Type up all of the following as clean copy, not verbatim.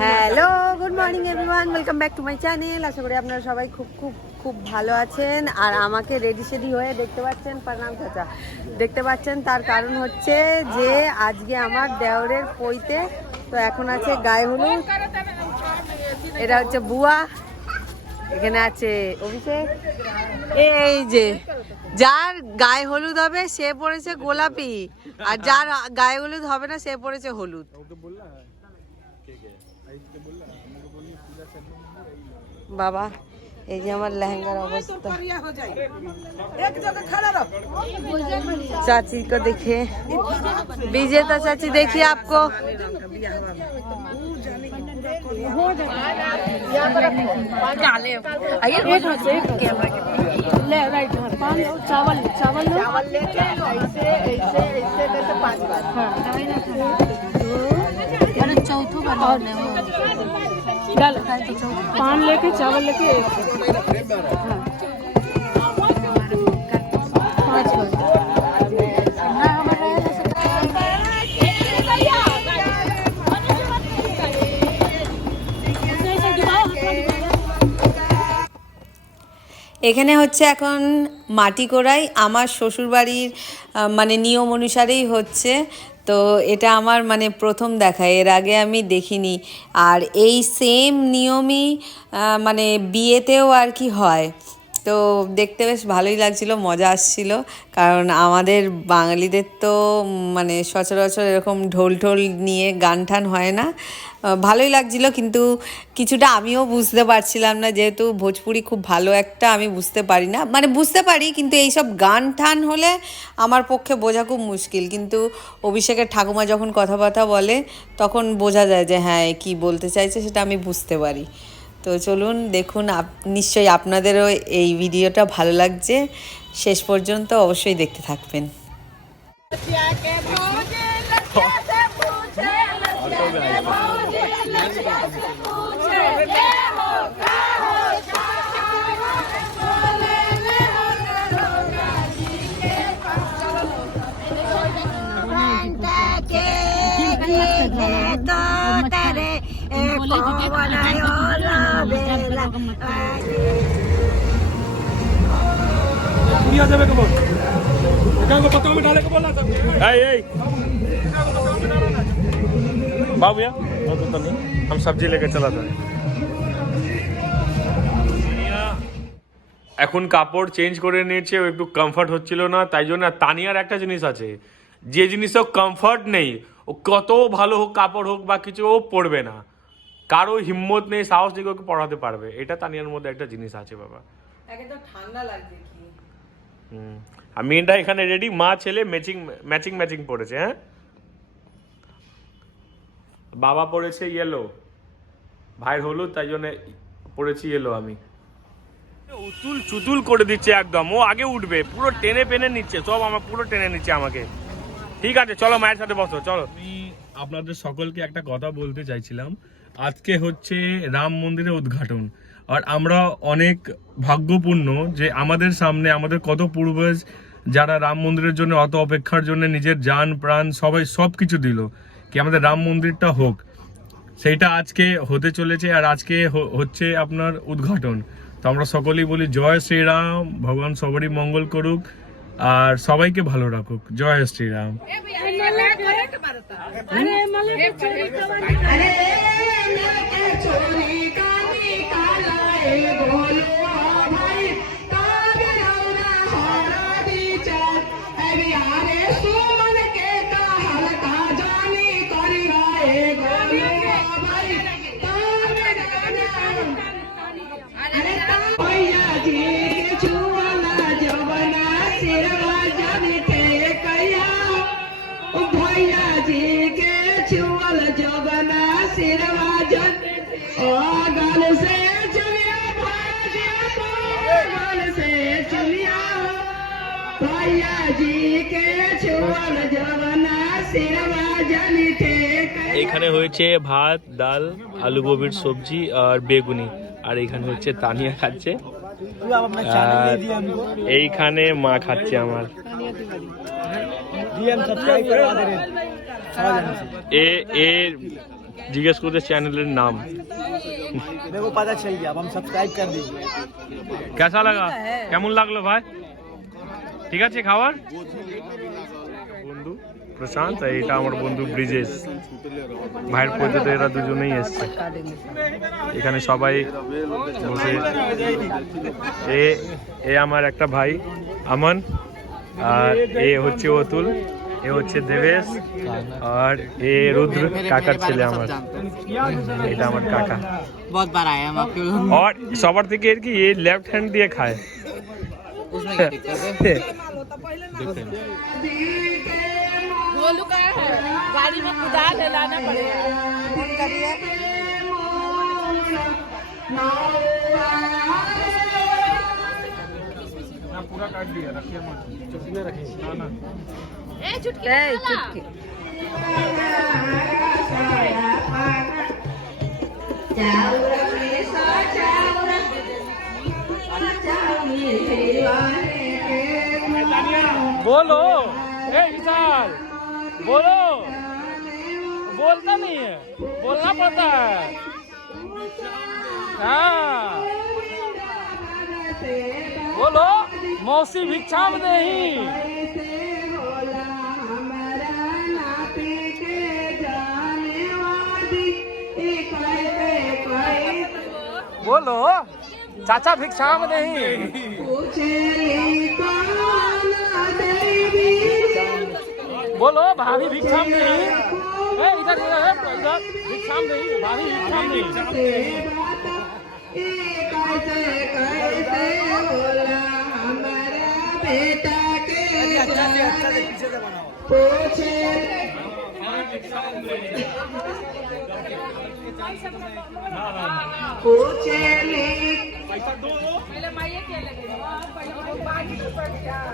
Hello, good morning everyone, welcome back to my channel. আশা করি আপনারা সবাই খুব খুব খুব ভালো আছেন। আর আমাকে রেডি সেডি হয়ে দেখতে পাচ্ছেন, প্রণাম চাচা, দেখতে পাচ্ছেন, তার কারণ হচ্ছে যে আজকে আমার দেওরের পৈতে। তো এখন আছে গায়ে হলুদ, এটা হচ্ছে বুয়া, এখানে আছে অভিষেক, এই যে যার গায়ে হলুদ হবে সে পড়েছে গোলাপি, আর যার গায়ে হলুদ হবে না সে পড়েছে হলুদ। বাবা, এই যে আমার লেহেঙ্গার অবস্থা। चाची को देखिए, विजेता चाची देखिए आपको। चावल चावल चावल लेके ऐसे ऐसे ऐसे करके 5 बार। अरे चौथो बनाने हो डाल, पान लेके चावल लेके 5 बार। এখানে হচ্ছে এখন মাটি কোড়াই, আমার শ্বশুরবাড়ির মানে নিয়ম অনুসারেই হচ্ছে। তো এটা আমার মানে প্রথম দেখা, এর আগে আমি দেখিনি। আর এই সেম নিয়মই মানে বিয়েতেও আর কি হয়। তো দেখতে বেশ ভালোই লাগছিলো, মজা আসছিল, কারণ আমাদের বাঙালিদের তো মানে সচরাচর এরকম ঢোল ঢোল নিয়ে গান টান হয় না। ভালোই লাগছিল, কিন্তু কিছুটা আমিও বুঝতে পারছিলাম না, যেহেতু ভোজপুরি খুব ভালো একটা আমি বুঝতে পারি না, মানে বুঝতে পারি কিন্তু এইসব গান টান হলে আমার পক্ষে বোঝা খুব মুশকিল। কিন্তু অভিষেকের ঠাকুমা যখন কথাবার্তা বলে তখন বোঝা যায় যে হ্যাঁ কী বলতে চাইছে, সেটা আমি বুঝতে পারি। তো চলুন দেখুন, নিশ্চয়ই আপনাদেরও এই ভিডিওটা ভালো লাগছে, শেষ পর্যন্ত অবশ্যই দেখতে থাকবেন। बाबू भैया तो नहीं, हम सब्जी लेके चला था। এখন কাপড় চেঞ্জ করে নিয়েছে, ও একটু কমফর্ট হচ্ছিল না, তাই জন্য। তানিয়ার একটা জিনিস আছে, যে জিনিসও কমফর্ট নেই, ও কত ভালো হোক কাপড় হোক বা কিছু, ও পরবে না। কারো হিম্মত নেই, সাহস নেই ওকে পড়াতে পারবে। এটা তানিয়ার মধ্যে একটা জিনিস আছে বাবা। একদম ঠান্ডা লাগছে কি। আর মেয়েটা এখানে রেডি, মা ছেলে ম্যাচিং ম্যাচিং ম্যাচিং পড়েছে। হ্যাঁ, বাবা পড়েছে ইয়েলো, ভাইয়ের হলুদ, তাই জন্য পড়েছি ইয়েলো আমি। উতুল চুতুল করে দিচ্ছে একদম, ও আগে উঠবে, পুরো টেনে পেনে নিচ্ছে সব, আমার পুরো টেনে নিচ্ছে আমাকে। ঠিক আছে চলো মায়ের সাথে বসো চলো। আমি আপনাদের সকলকে একটা কথা বলতে চাইছিলাম, আজকে হচ্ছে রাম মন্দিরের উদ্ঘাটন। আর আমরা অনেক ভাগ্যপূর্ণ যে আমাদের সামনে আমাদের কত পূর্বজ যারা রাম মন্দিরের জন্য অত অপেক্ষার জন্য নিজের জান প্রাণ সবাই সব কিছু দিল কি আমাদের রাম মন্দিরটা হোক, সেইটা আজকে হতে চলেছে। আর আজকে হচ্ছে আপনার উদ্ঘাটন। তো আমরা সকলেই বলি জয় শ্রীরাম, ভগবান সবারই মঙ্গল করুক আর সবাইকে ভালো রাখুক। জয় শ্রীরাম। এখানে হয়েছে ভাত, ডাল, আলু গোবির সবজি আর বেগুনি। আর এখানে হচ্ছে তানিয়া খাচ্ছে, এইখানে মা খাচ্ছে আমার। জিজ্ঞেস করতে চ্যানেলের নাম। मेरे को पता चल गया, अब हम सब्सक्राइब कर दीजिए। কেসা লাগা, কেমন লাগলো ভাই? ঠিক আছে খাবার? বন্ধু প্রশান্ত, এটা আমার বন্ধু ব্রিজেশ। ভাইয়ের পদ্ধতি এরা দুজনেই এসছে এখানে সবাই বসে। এ আমার একটা ভাই আমন, আর এ হচ্ছে অতুল, এ হচ্ছে দেবেশ, আর এ রুদ্র কাকার ছেলে আমার। এটা আমার কাকা। बहुत बार आया हम आपके और সবার থেকে এর কি এ লেফট হ্যান্ড দিয়ে খায়। उसमें क्या दिक्कत है? गोलू का है, गाड़ी में खुदा ले लाना पड़ेगा। पूरा काट दिया, रखिए मत, चुटकी में रखिए। ना ए चुटकी चुटकी बोलो, ए विशाल बोलो, बोलता नहीं है, बोलना पड़ता है। हाँ बोलो, मौसी भिक्षा में नहीं। बोलो, चाचा भिक्षा में नहीं। बोलो, भाभी भिक्षा में नहीं। ए, इधर इधर भिक्षा में नहीं, भाभी भिक्षा में नहीं।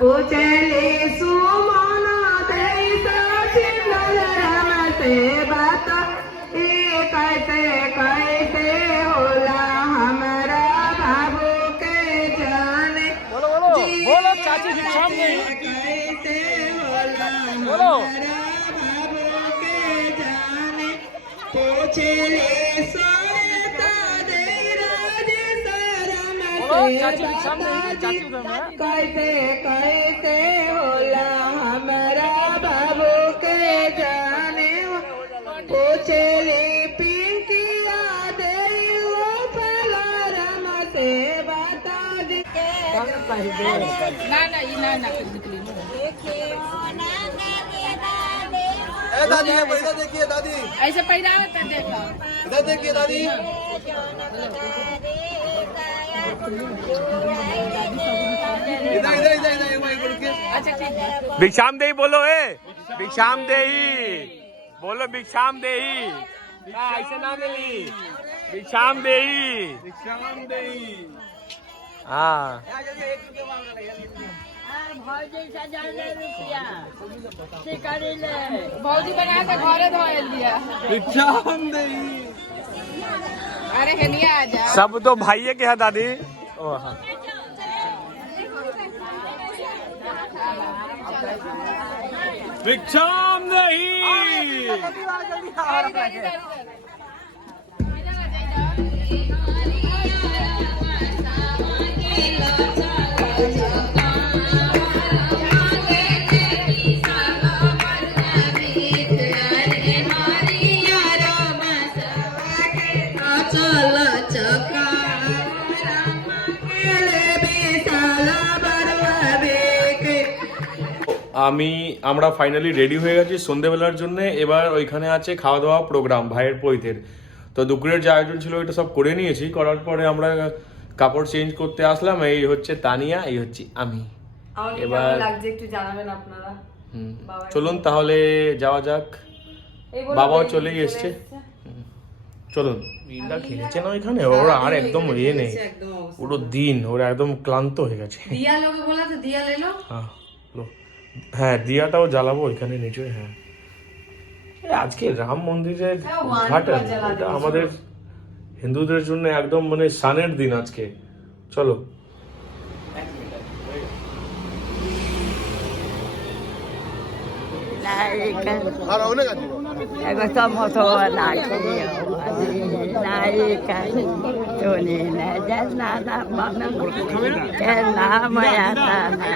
पूछले सुमना देसा चिन्नरम से बात ए कैसे कैसे होला हमरा बाबू के जाने। बोलो बोलो बोलो, चाची भिक्षा में नहीं। कैसे होला बोलो, बाबू के जाने। पूछले सोता दे राज शरम बोलो, से चाची भिक्षा में नहीं, चाची उधर में है। कैसे कैसे होला हमरा बाबू के जाने। पूछली पिंकिया दे वो पलारम से बता दे। ना ना ये ना ना निकली दादी इधर देखिए, दादी ऐसे पहरावा तो देखो। इधर देखिए, दादी इधर इधर इधर इधर एक बार के। अच्छा ठीक है। भिक्षाम देही बोलो, ए भिक्षाम देही बोलो, भिक्षाम देही। हाँ, ऐसे ना मिली, भिक्षाम देही। हाँ भौजी बना के घरे धोए लिया। अरे हेनिया आ जा। सब तो भाइये के है दादी। ओ हाँ, भिक्षाम नहीं। আমরা ফাইনালি রেডি হয়ে গেছি সন্ধ্যেবেলার জন্য। এবার ওইখানে আছে খাওয়া দাওয়া প্রোগ্রাম ভাইয়ের পৈতের। তো দুপুরের যে আয়োজন ছিল ওইটা সব করে নিয়েছি, করার পরে আমরা কাপড় চেঞ্জ করতে আসলাম। এই হচ্ছে তানিয়া, এই হচ্ছে আমি। এবার একটু জানাবেন আপনারা। চলুন তাহলে যাওয়া যাক। বাবাও চলেই এসছে। চলুন। দিনটা খেলেছে না ওইখানে, ওরা আর একদম ইয়ে নেই, পুরো দিন ওরা একদম ক্লান্ত হয়ে গেছে। দিয়া লোকে বলা তো দিয়া লেলো। হ্যাঁ দিয়াটাও জ্বালাবো ওইখানে নিচে। হ্যাঁ আজকে রাম মন্দিরের উদ্ঘাটন, এটা আমাদের হিন্দুদের জন্য একদম মানে সানের দিন আজকে। চলো আর অনেক আছে। Gusto mo to lagi. Naikan. Tuni na dyan na naman. Kaya na mayata na.